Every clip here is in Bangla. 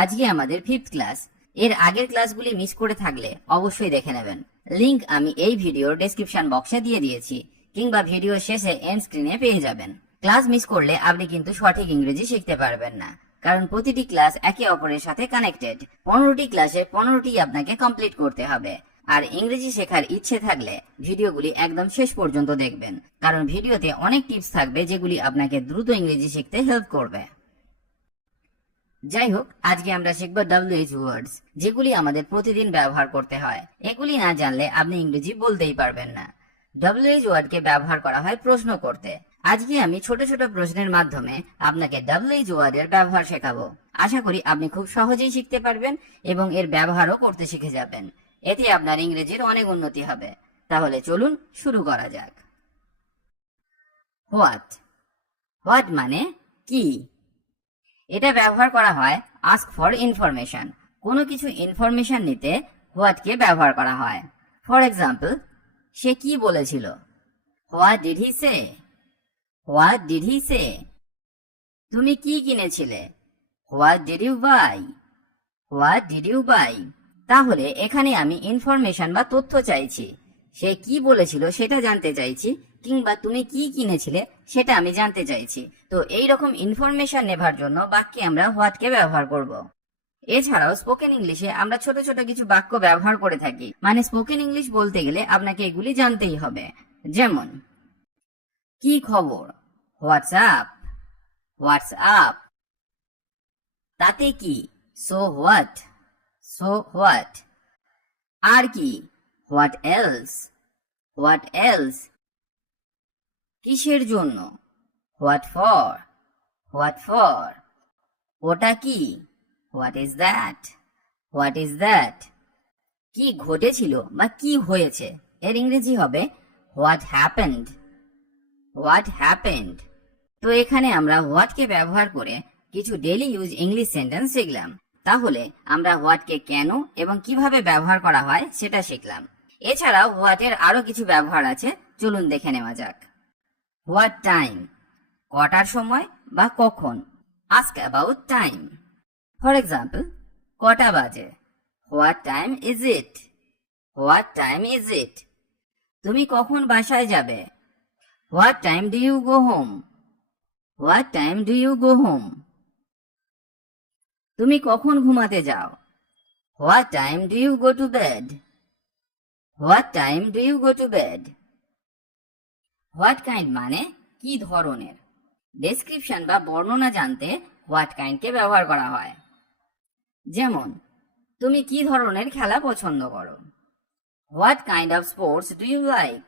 আজকে আমাদের 5th ক্লাস। এর আগের ক্লাসগুলি মিস করে থাকলে অবশ্যই দেখে নেবেন। লিংক আমি এই ভিডিওর ডেসক্রিপশন বক্সে দিয়ে দিয়েছি, কিংবা ভিডিও শেষে এন্ড স্ক্রিনে পেয়ে যাবেন। ক্লাস মিস করলে আপনি কিন্তু সঠিক ইংরেজি শিখতে পারবেন না, কারণ প্রতিটি ক্লাস একে অপরের সাথে কানেক্টেড। 15টি ক্লাসে 15টি আপনাকে কমপ্লিট করতে হবে। আর ইংরেজি শেখার ইচ্ছে থাকলে ভিডিওগুলি একদম শেষ পর্যন্ত দেখবেন, কারণ ভিডিওতে অনেক টিপস থাকবে যেগুলি আপনাকে দ্রুত ইংরেজি শিখতে হেল্প করবে। যাই হোক, আজকে আমরা শিখব WH ওয়ার্ডস, যেগুলি আমাদের প্রতিদিন ব্যবহার করতে হয়। এগুলি না জানলে আপনি ইংরেজি বলতেই পারবেন না। WH ওয়ার্ডকে ব্যবহার করা হয় প্রশ্ন করতে। আজকে আমি ছোট ছোট প্রশ্নের মাধ্যমে আপনাকে WH ওয়ার্ডের ব্যবহার শেখাবো। আশা করি আপনি খুব সহজেই শিখতে পারবেন এবং এর ব্যবহারও করতে শিখে যাবেন। এতে আপনার ইংরেজির অনেক উন্নতি হবে। তাহলে চলুন শুরু করা যাক। হোয়াট। হোয়াট মানে কি। এটা ব্যবহার করা হয় আস্ক ফর ইনফরমেশন। কোনো কিছু ইনফরমেশন নিতে হোয়াটকে ব্যবহার করা হয়। ফর এক্সাম্পল, সে কি বলেছিল? What did he say? What did he say? তুমি কি কিনেছিলে? What did you buy? What did you buy? তাহলে এখানে আমি ইনফরমেশন বা তথ্য চাইছি। সে কি বলেছিল সেটা জানতে চাইছি, কিংবা তুমি কি কিনেছিলে সেটা আমি জানতে চাইছি। তো এই রকম ইনফরমেশন নেবার জন্য বাক্যে আমরা হোয়াটকে ব্যবহার করব। এছাড়াও স্পোকেন ইংলিশে আমরা ছোট ছোট কিছু বাক্য ব্যবহার করে থাকি। মানে স্পোকেন ইংলিশ বলতে গেলে আপনাকে এগুলি জানতেই হবে। যেমন, কি খবর? হোয়াটসঅ্যাপ। হোয়াটসঅ্যাপ। তাতে কি? So what. So what. আর কি? What else. What else. কিসের জন্য? What for. What for. ওটা কি? What is that. What is that. কি ঘটেছিল বা কি হয়েছে, এর ইংরেজি হবে হোয়াট হ্যাপেন্ড। What happened. তো এখানে আমরা হোয়াটকে ব্যবহার করে কিছু ডেইলি ইউজ ইংলিশ সেন্টেন্স শিখলাম। তাহলে আমরা হোয়াটকে কেন এবং কিভাবে ব্যবহার করা হয় সেটা শিখলাম। এছাড়াও হোয়াটের আরো কিছু ব্যবহার আছে, চলুন দেখে নেওয়া যাক। হোয়াট টাইম, কটার সময় বা কখন। Ask about time. For example, কটা বাজে? What time is it? What time is it. তুমি কখন বাসায় যাবে? What time do you go home? What time do you go home. তুমি কখন ঘুমাতে যাও? What time do you go to bed? What time do you go to bed. What kind মানে কি ধরনের। ডেসক্রিপশন বা বর্ণনা জানতে হোয়াট কাইন্ডকে ব্যবহার করা হয়। যেমন, তুমি কি ধরনের খেলা পছন্দ করো? What kind of sports do you like?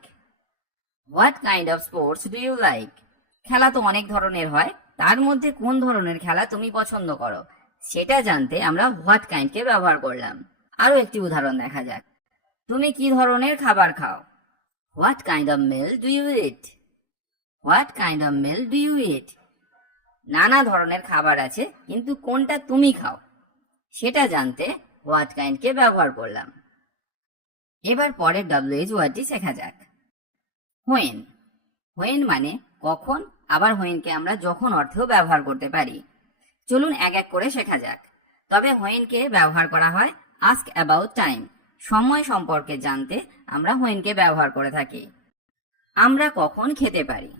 What kind of sports do you like. খেলা তো অনেক ধরনের হয়, তার মধ্যে কোন ধরনের খেলা তুমি পছন্দ করো সেটা জানতে আমরা হোয়াট কাইন্ডকে ব্যবহার করলাম। আরো একটি উদাহরণ দেখা যাক। তুমি কি ধরনের খাবার খাও? What kind of meal do you eat? What kind of meal do you eat. নানা ধরনের খাবার আছে, কিন্তু কোনটা তুমি খাও সেটা জানতে হোয়াট কাইন্ডকে ব্যবহার করলাম। এবার পরের WH ওয়ার্ডটি শেখা যাক। হোয়েন। হোয়েন মানে কখন, আবার হোয়েনকে আমরা যখন অর্থেও ব্যবহার করতে পারি। চলুন এক এক করে শেখা যাক। তবে হোয়েনকে ব্যবহার করা হয় আস্ক অ্যাবাউট টাইম। সময় সম্পর্কে জানতে আমরা হোয়েনকে ব্যবহার করে থাকি। আমরা কখন খেতে পারি?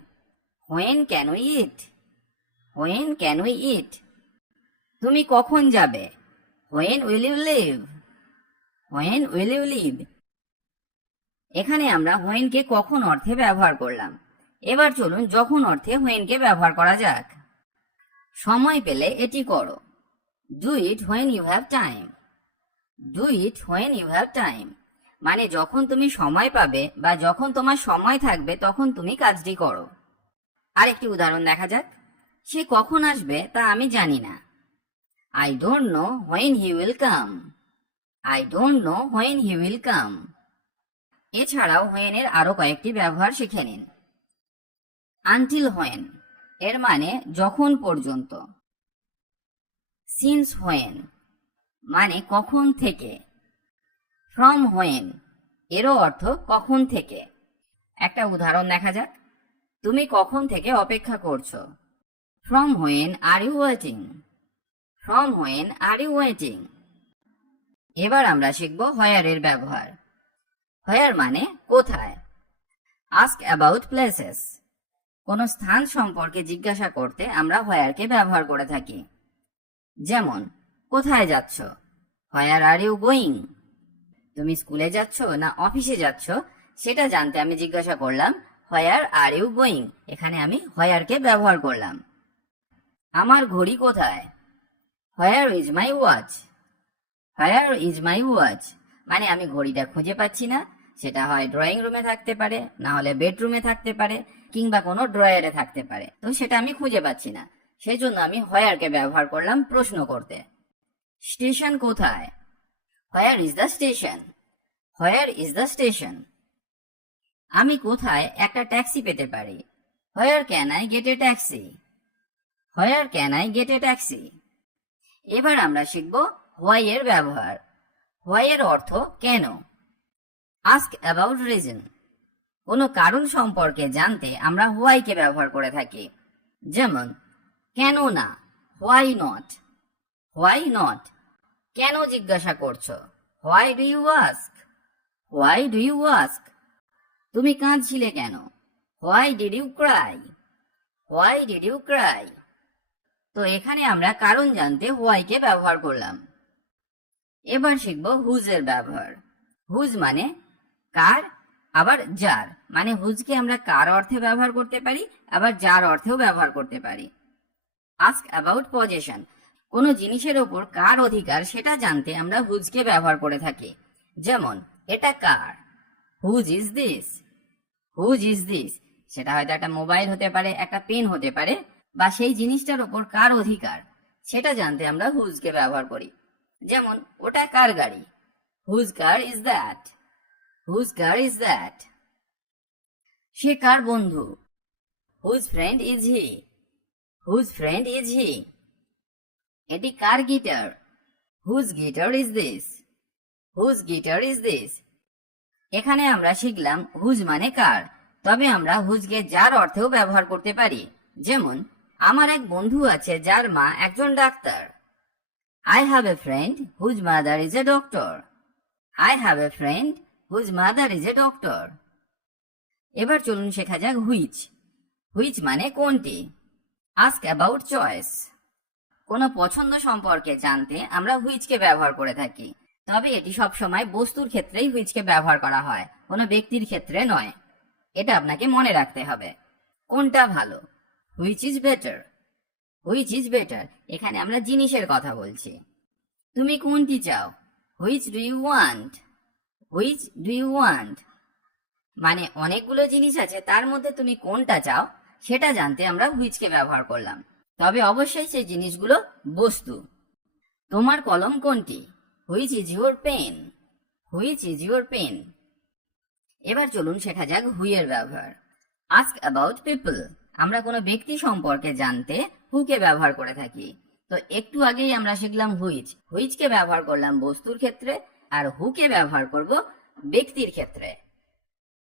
When can we eat? When can we eat. তুমি কখন যাবে? When will you leave? When will you leave. এখানে আমরা হোয়েনকে কখন অর্থে ব্যবহার করলাম। এবার চলুন যখন অর্থে হোয়েনকে ব্যবহার করা যাক। সময় পেলে এটি করো। Do it when you have time. Do it when you have time মানে যখন তুমি সময় পাবে বা যখন তোমার সময় থাকবে তখন তুমি কাজটি করো। আরেকটি উদাহরণ দেখা যাক। সে কখন আসবে তা আমি জানি না। I don't know when he will come. I don't know when he will come. এছাড়াও হোয়েনের আরো কয়েকটি ব্যবহার শিখে নিন। আনটিল হোয়েন এর মানে যখন পর্যন্ত। সিন্স হোয়েন মানে কখন থেকে। ফ্রম হোয়েন এরও অর্থ কখন থেকে। একটা উদাহরণ দেখা যাক। তুমি কখন থেকে অপেক্ষা করছো? From when are you waiting? From when are you waiting. এবার আমরা শিখব হোয়ার এর ব্যবহার। হোয়ার মানে কোথায়। আস্ক অ্যাবাউট প্লেসেস, কোন স্থান সম্পর্কে জিজ্ঞাসা করতে আমরা হোয়ারকে ব্যবহার করে থাকি। যেমন কোথায় যাচ্ছ, হোয়ার আর ইউ গোয়িং। তুমি স্কুলে যাচ্ছ না অফিসে যাচ্ছ সেটা জানতে আমি জিজ্ঞাসা করলাম হোয়ার আর ইউ গোয়িং, এখানে আমি হোয়ারকে ব্যবহার করলাম। আমার ঘড়ি কোথায়, where is my watch. Where is my watch মানে আমি ঘড়িটা খুঁজে পাচ্ছি না, সেটা হয় ড্রয়িং রুমে থাকতে পারে, না হলে বেডরুমে থাকতে পারে, কিংবা কোনো ড্রয়ারে থাকতে পারে, তো সেটা আমি খুঁজে পাচ্ছি না, সেই জন্য আমি হোয়ারকে ব্যবহার করলাম প্রশ্ন করতে। স্টেশন কোথায়, where is the station. Where is the station. আমি কোথায় একটা ট্যাক্সি পেতে পারি, where can I get a taxi. Where can I get a taxi. এবার আমরা শিখব হোয়াই এর ব্যবহার। হোয়াই এর অর্থ কেন। আস্ক অ্যাবাউট রিজন, কোনো কারণ সম্পর্কে জানতে আমরা হোয়াইকে ব্যবহার করে থাকি। যেমন কেন না, হোয়াই নট। হোয়াই নট, কেন জিজ্ঞাসা করছো, why do you ask. Why do you ask. তুমি কাঁদছিলে কেন, why did you cry. Why did you cry. তো এখানে আমরা কারণ জানতে হোয়াইকে ব্যবহার করলাম। এবার শিখব হুজ এর ব্যবহার। হুজ মানে কার, আবার যার, মানে হুজকে আমরা কার অর্থে ব্যবহার করতে পারি, আবার যার অর্থেও ব্যবহার করতে পারি। আস্ক অ্যাবাউট পজেশন, কোনো জিনিসের ওপর কার অধিকার সেটা জানতে আমরা হুজকে ব্যবহার করে থাকি। যেমন এটা কার, whose is this. Whose is this, সেটা হয়তো একটা মোবাইল হতে পারে, একটা পেন হতে পারে, বা সেই জিনিসটার ওপর কার অধিকার সেটা জানতে আমরা হুজকে ব্যবহার করি। যেমন ওটা কার গাড়ি, whose car is that. Whose car is that. সে কার বন্ধু, whose friend is he. Whose friend is he. এটি কার guitar, whose guitar is this. Whose guitar is this. এখানে আমরা শিখলাম হুজ মানে কার, তবে আমরা হুজকে যার অর্থেও ব্যবহার করতে পারি। যেমন আমার এক বন্ধু আছে যার মা একজন doctor. I have a friend whose mother is a doctor. I have a friend whose mother is a doctor. এবার চলুন শেখা যাক হুইচ। হুইচ মানে কোনটি। আস্ক অ্যাবাউট চয়েস, কোনো পছন্দ সম্পর্কে জানতে আমরা হুইচকে ব্যবহার করে থাকি, তবে এটি সবসময় বস্তুর ক্ষেত্রেই হুইচকে ব্যবহার করা হয়, কোনো ব্যক্তির ক্ষেত্রে নয়। এটা আপনাকে মনে রাখতে হবে। কোনটা ভালো, which is better. Which is better, এখানে আমরা জিনিসের কথা বলছি। তুমি কোনটি চাও, which do you want. Which do you want মানে অনেকগুলো জিনিস আছে, তার মধ্যে তুমি কোনটা চাও সেটা জানতে আমরা হুইচকে ব্যবহার করলাম, তবে অবশ্যই সেই জিনিসগুলো বস্তু। তোমার কলম কোনটি, which is your pen. Which is your pen. এবার চলুন শেখা যাক হুই এর ব্যবহার। আস্ক অ্যাবাউট পিপল, আমরা কোনো ব্যক্তি সম্পর্কে জানতে হুকে ব্যবহার করে থাকি। তো একটু আগেই আমরা শিখলাম হুইচ। হুইচকে ব্যবহার করলাম বস্তুর ক্ষেত্রে, আর হুকে ব্যবহার করব ব্যক্তির ক্ষেত্রে।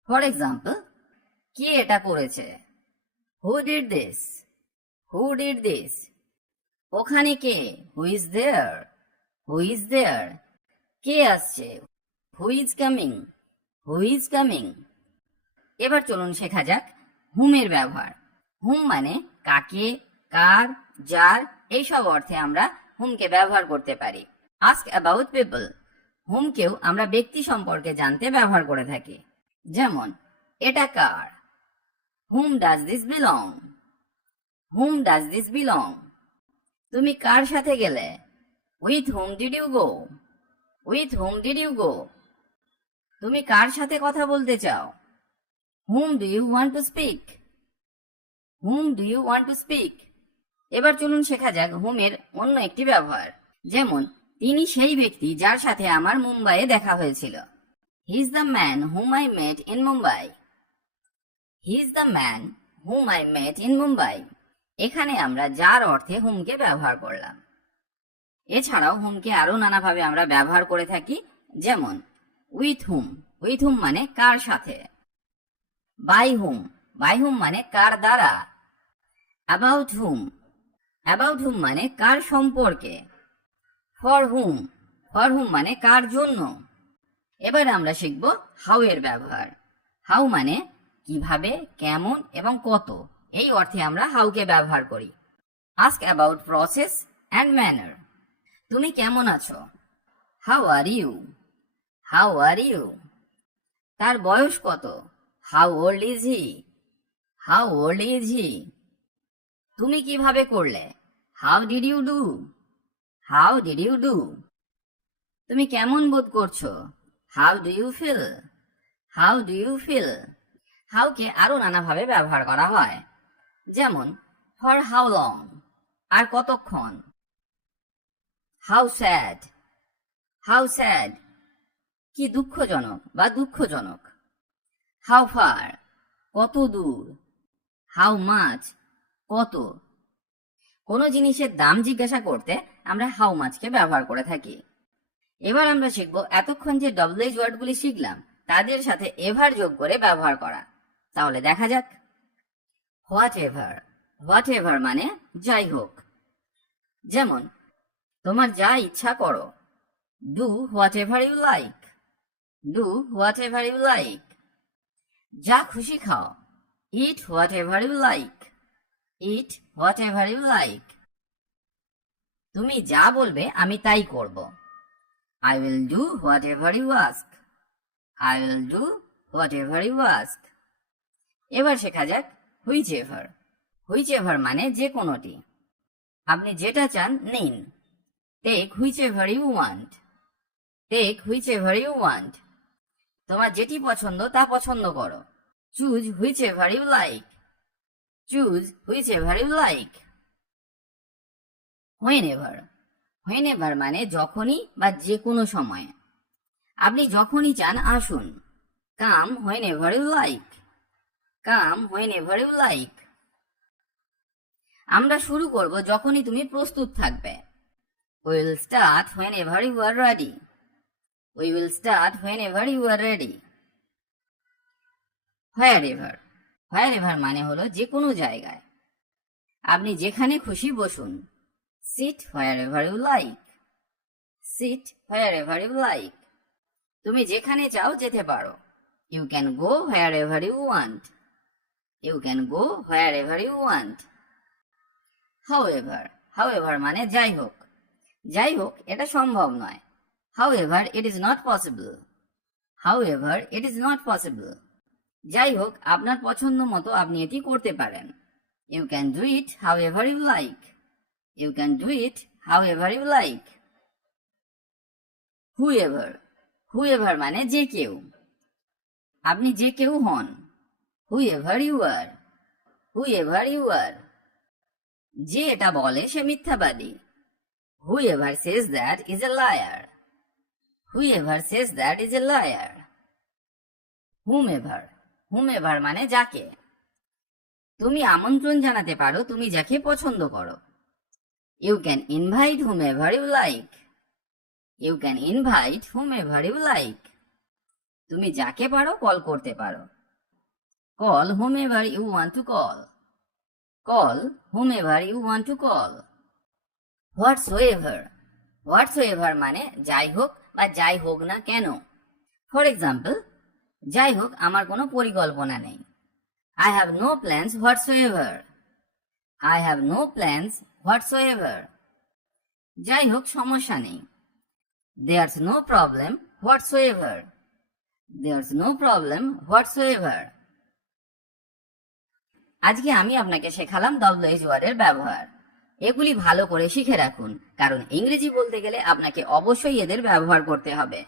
ফর এক্সাম্পল, কে এটা করেছে, who did this. Who did this. ওখানে কে, who is there. Who is there. কে আসছে, who is coming. Who is coming. এবার চলুন শেখা যাক হুমের ব্যবহার। হুম মানে কাকে, কার, যার, এইসব অর্থে আমরা হুমকে ব্যবহার করতে পারি। আস্ক অ্যাবাউট পিপল, হুমকেও আমরা ব্যক্তি সম্পর্কে জানতে ব্যবহার করে থাকি। যেমন এটা কার, whom does this belong. Whom does this belong. তুমি কার সাথে গেলে, with whom did you go. With whom did you go. তুমি কার সাথে কথা বলতে চাও, whom do you want to speak. Whom do you want to speak. এবার চলুন শেখা যাক হুমের অন্য একটি ব্যবহার। যেমন তিনি সেই ব্যক্তি যার সাথে আমার মুম্বাইয়ে দেখা হয়েছিল। He is the man hmm I met in Mumbai. He is the man hmm I met in Mumbai. এখানে আমরা যার অর্থে হুমকে ব্যবহার করলাম। এছাড়াও হুমকে আরো নানাভাবে আমরা ব্যবহার করে থাকি। যেমন উইথ হুম। উইথ হুম মানে কার সাথে। By hmm. বাই হুম মানে কার দ্বারা। About hmm. অ্যাবাউট হুম মানে কার সম্পর্কে। ফর হুম মানে কার জন্য। এবার আমরা শিখব হাউ এর ব্যবহার। হাউ মানে কিভাবে, কেমন এবং কত, এই অর্থে আমরা হাউকে ব্যবহার করি। Ask about process and manner. তুমি কেমন আছো? How are you? How are you? তার বয়স কত? How old is he? How old is he? তুমি কিভাবে করলে? How did you do? How did you do? তুমি কেমন বোধ করছো? How do you feel? How do you feel? হাউকে আরো নানাভাবে ব্যবহার করা হয়, যেমন ফর হাউ লং, আর কতক্ষণ। How sad? How sad? কি দুঃখজনক বা দুঃখজনক। How far? কত দূর। How much? কত। কোনো জিনিসের দাম জিজ্ঞাসা করতে আমরা হাউ মাচকে ব্যবহার করে থাকি। এবার আমরা শিখব এতক্ষণ যে ডব্লিউএইচ ওয়ার্ডগুলি শিখলাম তাদের সাথে এভার যোগ করে ব্যবহার করা। তাহলে দেখা যাক। What ever. হোয়াট এভার মানে যাই হোক। যেমন তোমার যা ইচ্ছা করো। Do whatever you like. Do whatever you like. যা খুশি খাও। Eat whatever you like. Eat whatever you like. তুমি যা বলবে আমি তাই করব। I will do whatever you ask. I will do whatever you ask. এবার শেখা যাক হুইচ এভার। হুইচ এভার মানে যে কোনোটি। আপনি যেটা চান নিন। Take whichever you want. Take whichever you want. তোমার যেটি পছন্দ তা পছন্দ করো। Choose whichever you like. Choose whichever you like. Whenever. Whenever মানে যখনই বা যে কোনো সময়ে। আপনি যখনই চান আসুন। Come whenever you like. Come whenever you like. আমরা শুরু করব যখনই তুমি প্রস্তুত থাকবে। We will start whenever you are ready. We will start whenever you are ready. Wherever. Wherever মানে হলো যে কোনো জায়গায়। আপনি যেখানে খুশি বসুন। Sit wherever you like. Sit wherever you like. তুমি যেখানে চাও যেতে পারো। You can go wherever you want. You can go wherever you want. However. However মানে যাই হোক। যাই হোক এটা সম্ভব নয়। However it is not possible. However it is not possible. যাই হোক আপনার পছন্দ মতো আপনি এটি করতে পারেন। You can do it however you like. You can do it however you like. Whoever. Whoever মানে যে কেউ। আপনি যে কেউ হন। Whoever you are. Whoever you are. যে এটা বলে সে মিথ্যাবাদী। Whoever says that is a liar. Whoever says that is a liar. Whomever. Whomever মানে যাকে। তুমি আমন্ত্রণ জানাতে পারো তুমি যাকে পছন্দ করো। You can invite whomever you like. You can invite whomever you like. তুমি যাকে পারো কল করতে পারো। Call whomever you want to call. Call whomever you want to call. Whatsoever. Whatsoever মানে যাই হোক বা যাই হোক না কেন। ফর এক্সাম্পল, যাই হোক আমার কোনো পরিকল্পনা নেই। I have no plans whatsoever. I have no plans whatsoever. যাই হোক সমস্যা নেই। There's no problem whatsoever. There's no problem whatsoever. আজকে আমি আপনাকে শেখালাম ডব্লিউএইচ ওয়ার্ডের ব্যবহার। এগুলি ভালো করে শিখে রাখুন, কারণ ইংরেজি বলতে গেলে আপনাকে অবশ্যই এদের ব্যবহার করতে হবে।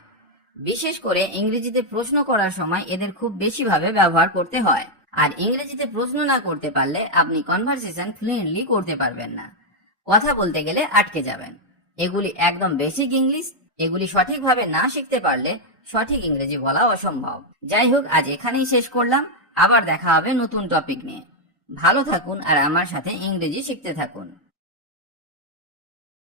বিশেষ করে ইংরেজিতে প্রশ্ন করার সময় এদের খুব বেশিভাবে ব্যবহার করতে হয়। আর ইংরেজিতে প্রশ্ন না করতে পারলে আপনি কনভারসেশন ফ্লুয়েন্টলি করতে পারবেন না। কথা বলতে গেলে আটকে যাবেন। এগুলি একদম বেসিক ইংলিশ। এগুলি সঠিকভাবে না শিখতে পারলে সঠিক ইংরেজি বলা অসম্ভব। যাই হোক, আজ এখানেই শেষ করলাম। আবার দেখা হবে নতুন টপিক নিয়ে। ভালো থাকুন আর আমার সাথে ইংরেজি শিখতে থাকুন।